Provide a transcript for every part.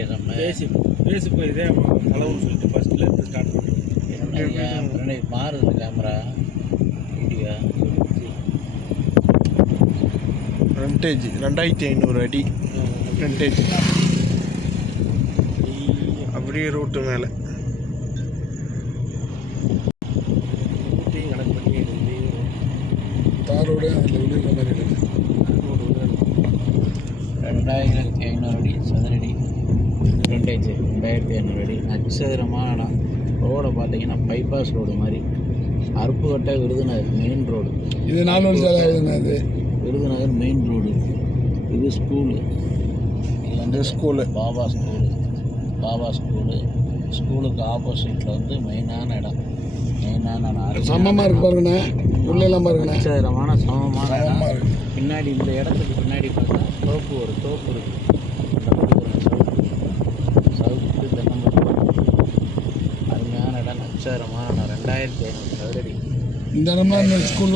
Area நம்ம பேசி போய் இதே அளவுன்னு சொல்லிட்டு ஃபஸ்ட்டில் இருந்து ஸ்டார்ட் பண்ணி மாறுது கேமரா வீடியோ ஃப்ரண்டேஜ் 2500 அடி ஃப்ரண்டேஜ் அப்படியே ரூட்டு மேலே கணக்கு பண்ணி தாரோட அதில் விழுகிற மாதிரி இருக்குது 2500 அடி சதுரடி ஃப்ரண்டேஜ் 2500 அடி நட்சத்திரமான இடம். ரோடை பார்த்தீங்கன்னா பைபாஸ் ரோடு மாதிரி. Aruppukottai Virudhunagar main road. இது 4 வழி சாலை இது விருதுநகர் மெயின் ரோடு. இது ஸ்கூலு. இது ஸ்கூலு பாபா ஸ்கூலு. ஸ்கூலுக்கு ஆப்போசிட்டில் வந்து மெயினான இடம். சமமாக இருக்கு பாருங்கண்ணே. உள்ளெல்லாம் பாருங்கண்ணே. நட்சத்திரமான சமமான இடம். பின்னாடி இந்த இடத்துக்கு பின்னாடி பார்த்தா தோப்பு இருக்குது. சவுக்கு தென்னம்பட்டு அருமையான இடம். நட்சத்திரமான இடம். 2500 சதுரடி. இந்த இடமா ஸ்கூல்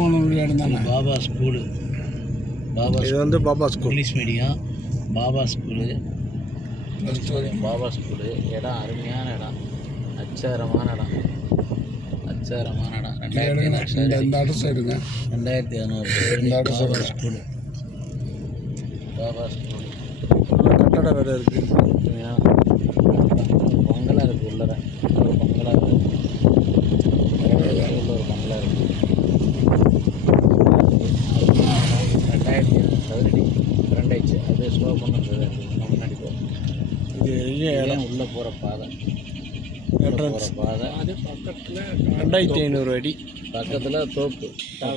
ஓனருடைய இடம் தானே. பாபா ஸ்கூலு. இது வந்து Baba school English medium. Baba school. இடம் அருமையான இடம். நட்சத்திரமான இடம். 2500 இந்த அட்ரஸ் சைடுங்க. 2500 ஸ்கூலு. பாபா ஸ்கூலு. கட்டட வேலை இருக்குது. பங்களா இருக்குது. உள்ளத ஒரு பங்களா இருக்குது. ஒரு பங்களா இருக்குது. 2500 சதுரடி ஃப்ரண்டேஜ். அது ஸ்லோ பண்ணுறது முன்னாடி போகும். இது இடம் உள்ளே போகிற பாதை. அது பக்கத்தில் 2500 அடி பக்கத்தில் தோப்பு.